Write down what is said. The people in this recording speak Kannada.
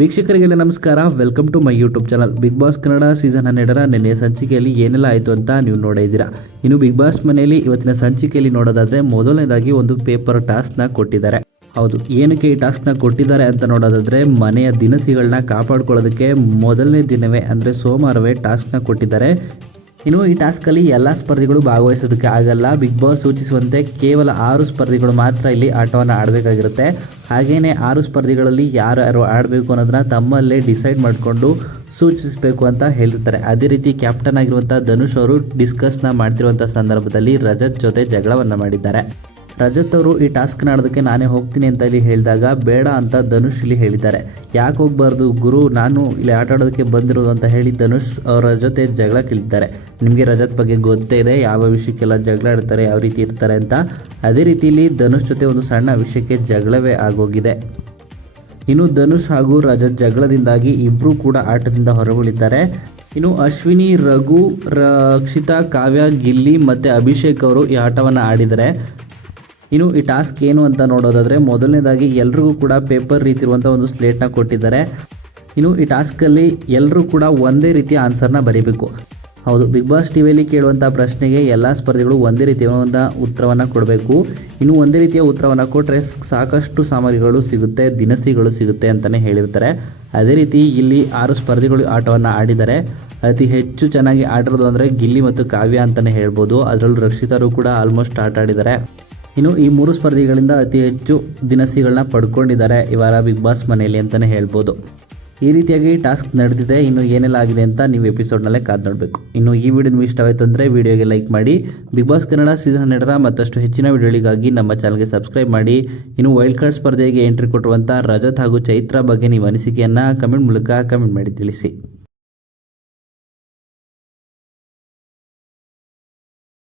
ವೀಕ್ಷಕರಿಗೆಲ್ಲ ನಮಸ್ಕಾರ. Welcome to my YouTube channel. Bigg Boss Kannada season 12ರ ನಿನ್ನೆ ಸಂಚಿಕೆಯಲ್ಲಿ ಏನೆಲ್ಲ ಆಯಿತು ಅಂತ ನೀವು ನೋಡಿದ್ದೀರಾ. ಇನ್ನು ಬಿಗ್ ಬಾಸ್ ಮನೆಯಲ್ಲಿ ಇವತ್ತಿನ ಸಂಚಿಕೆಯಲ್ಲಿ ನೋಡೋದಾದರೆ ಮೊದಲನೇದಾಗಿ ಒಂದು ಪೇಪರ್ ಟಾಸ್ಕ್ನ ಕೊಟ್ಟಿದ್ದಾರೆ. ಹೌದು, ಏನಕ್ಕೆ ಈ ಟಾಸ್ಕ್ನ ಕೊಟ್ಟಿದ್ದಾರೆ ಅಂತ ನೋಡೋದಾದರೆ ಮನೆಯ ದಿನಸಿಗಳನ್ನ ಕಾಪಾಡ್ಕೊಳ್ಳೋದಕ್ಕೆ ಮೊದಲನೇ ದಿನವೇ ಅಂದರೆ ಸೋಮವಾರವೇ ಟಾಸ್ಕ್ನ ಕೊಟ್ಟಿದ್ದಾರೆ. ಇನ್ನು ಈ ಟಾಸ್ಕಲ್ಲಿ ಎಲ್ಲ ಸ್ಪರ್ಧಿಗಳು ಭಾಗವಹಿಸೋದಕ್ಕೆ ಆಗಲ್ಲ. ಬಿಗ್ ಬಾಸ್ ಸೂಚಿಸುವಂತೆ ಕೇವಲ 6 ಸ್ಪರ್ಧಿಗಳು ಮಾತ್ರ ಇಲ್ಲಿ ಆಟವನ್ನು ಆಡಬೇಕಾಗಿರುತ್ತೆ. ಹಾಗೆಯೇ 6 ಸ್ಪರ್ಧಿಗಳಲ್ಲಿ ಯಾರು ಆಡಬೇಕು ಅನ್ನೋದನ್ನ ತಮ್ಮಲ್ಲೇ ಡಿಸೈಡ್ ಮಾಡಿಕೊಂಡು ಸೂಚಿಸಬೇಕು ಅಂತ ಹೇಳಿರ್ತಾರೆ. ಅದೇ ರೀತಿ ಕ್ಯಾಪ್ಟನ್ ಆಗಿರುವಂಥ ಧನುಷ್ ಅವರು ಡಿಸ್ಕಸ್ನ ಮಾಡ್ತಿರುವಂಥ ಸಂದರ್ಭದಲ್ಲಿ ರಜತ್ ಜೊತೆ ಜಗಳವನ್ನು ಮಾಡಿದ್ದಾರೆ. ರಜತ್ ಅವರು ಈ ಟಾಸ್ಕ್ನ ಆಡೋದಕ್ಕೆ ನಾನೇ ಹೋಗ್ತೀನಿ ಅಂತ ಇಲ್ಲಿ ಹೇಳಿದಾಗ ಬೇಡ ಅಂತ ಧನುಷ್ ಇಲ್ಲಿ ಹೇಳಿದ್ದಾರೆ. ಯಾಕೆ ಹೋಗಬಾರ್ದು ಗುರು, ನಾನು ಇಲ್ಲಿ ಆಟ ಆಡೋದಕ್ಕೆ ಬಂದಿರೋದು ಅಂತ ಹೇಳಿ ಧನುಷ್ ಅವರ ಜೊತೆ ಜಗಳ ಕೇಳಿದ್ದಾರೆ. ನಿಮಗೆ ರಜತ್ ಬಗ್ಗೆ ಗೊತ್ತೇ ಇದೆ, ಯಾವ ವಿಷಯಕ್ಕೆಲ್ಲ ಜಗಳ ಆಡ್ತಾರೆ, ಯಾವ ರೀತಿ ಇರ್ತಾರೆ ಅಂತ. ಅದೇ ರೀತಿಯಲ್ಲಿ ಧನುಷ್ ಜೊತೆ ಒಂದು ಸಣ್ಣ ವಿಷಯಕ್ಕೆ ಜಗಳವೇ ಆಗೋಗಿದೆ. ಇನ್ನು ಧನುಷ್ ಹಾಗೂ ರಜತ್ ಜಗಳದಿಂದಾಗಿ ಇಬ್ಬರೂ ಕೂಡ ಆಟದಿಂದ ಹೊರಗುಳಿದ್ದಾರೆ. ಇನ್ನು ಅಶ್ವಿನಿ, ರಘು, ರಕ್ಷಿತಾ, ಕಾವ್ಯ, ಗಿಲ್ಲಿ ಮತ್ತು ಅಭಿಷೇಕ್ ಅವರು ಈ ಆಟವನ್ನು ಆಡಿದ್ದಾರೆ. ಇನ್ನು ಈ ಟಾಸ್ಕ್ ಏನು ಅಂತ ನೋಡೋದಾದರೆ ಮೊದಲನೇದಾಗಿ ಎಲ್ರಿಗೂ ಕೂಡ ಪೇಪರ್ ರೀತಿ ಇರುವಂಥ ಒಂದು ಸ್ಲೇಟ್ನ ಕೊಟ್ಟಿದ್ದಾರೆ. ಇನ್ನು ಈ ಟಾಸ್ಕಲ್ಲಿ ಎಲ್ಲರೂ ಕೂಡ ಒಂದೇ ರೀತಿಯ ಆನ್ಸರ್ನ ಬರೀಬೇಕು. ಹೌದು, ಬಿಗ್ ಬಾಸ್ ಟಿವಿಯಲ್ಲಿ ಕೇಳುವಂಥ ಪ್ರಶ್ನೆಗೆ ಎಲ್ಲ ಸ್ಪರ್ಧಿಗಳು ಒಂದೇ ರೀತಿಯಾದ ಉತ್ತರವನ್ನು ಕೊಡಬೇಕು. ಇನ್ನು ಒಂದೇ ರೀತಿಯ ಉತ್ತರವನ್ನು ಕೊಟ್ಟರೆ ಸಾಕಷ್ಟು ಸಾಮಗ್ರಿಗಳು ಸಿಗುತ್ತೆ, ದಿನಸಿಗಳು ಸಿಗುತ್ತೆ ಅಂತಲೇ ಹೇಳಿರ್ತಾರೆ. ಅದೇ ರೀತಿ ಇಲ್ಲಿ 6 ಸ್ಪರ್ಧಿಗಳು ಆಟವನ್ನು ಆಡಿದ್ದಾರೆ. ಅತಿ ಹೆಚ್ಚು ಚೆನ್ನಾಗಿ ಆಡಿರೋದು ಅಂದರೆ ಗಿಲ್ಲಿ ಮತ್ತು ಕಾವ್ಯ ಅಂತಲೇ ಹೇಳ್ಬೋದು. ಅದರಲ್ಲೂ ರಕ್ಷಿತರು ಕೂಡ ಆಲ್ಮೋಸ್ಟ್ ಆಟ ಆಡಿದ್ದಾರೆ. ಇನ್ನು ಈ 3 ಸ್ಪರ್ಧಿಗಳಿಂದ ಅತಿ ಹೆಚ್ಚು ದಿನಸಿಗಳನ್ನ ಪಡ್ಕೊಂಡಿದ್ದಾರೆ ಇವರ ಬಿಗ್ ಬಾಸ್ ಮನೆಯಲ್ಲಿ ಅಂತಲೇ ಹೇಳ್ಬೋದು. ಈ ರೀತಿಯಾಗಿ ಟಾಸ್ಕ್ ನಡೆದಿದೆ. ಇನ್ನು ಏನೆಲ್ಲ ಆಗಿದೆ ಅಂತ ನೀವು ಎಪಿಸೋಡ್ನಲ್ಲೇ ಕಾದು ನೋಡಬೇಕು. ಇನ್ನು ಈ ವಿಡಿಯೋ ನಿಮಗೆ ಇಷ್ಟವಾಯಿತು ಅಂದರೆ ವಿಡಿಯೋಗೆ ಲೈಕ್ ಮಾಡಿ. ಬಿಗ್ ಬಾಸ್ ಕನ್ನಡ ಸೀಸನ್ 12ರ ಮತ್ತಷ್ಟು ಹೆಚ್ಚಿನ ವಿಡಿಯೋಗಳಿಗಾಗಿ ನಮ್ಮ ಚಾನಲ್ಗೆ ಸಬ್ಸ್ಕ್ರೈಬ್ ಮಾಡಿ. ಇನ್ನು ವೈಲ್ಡ್ ಕಾರ್ಡ್ ಸ್ಪರ್ಧೆಗೆ ಎಂಟ್ರಿ ಕೊಟ್ಟಿರುವಂಥ ರಜತ್ ಹಾಗೂ ಚೈತ್ರ ಬಗ್ಗೆ ನೀವು ಅನಿಸಿಕೆಯನ್ನು ಕಮೆಂಟ್ ಮೂಲಕ ಕಮೆಂಟ್ ಮಾಡಿ ತಿಳಿಸಿ.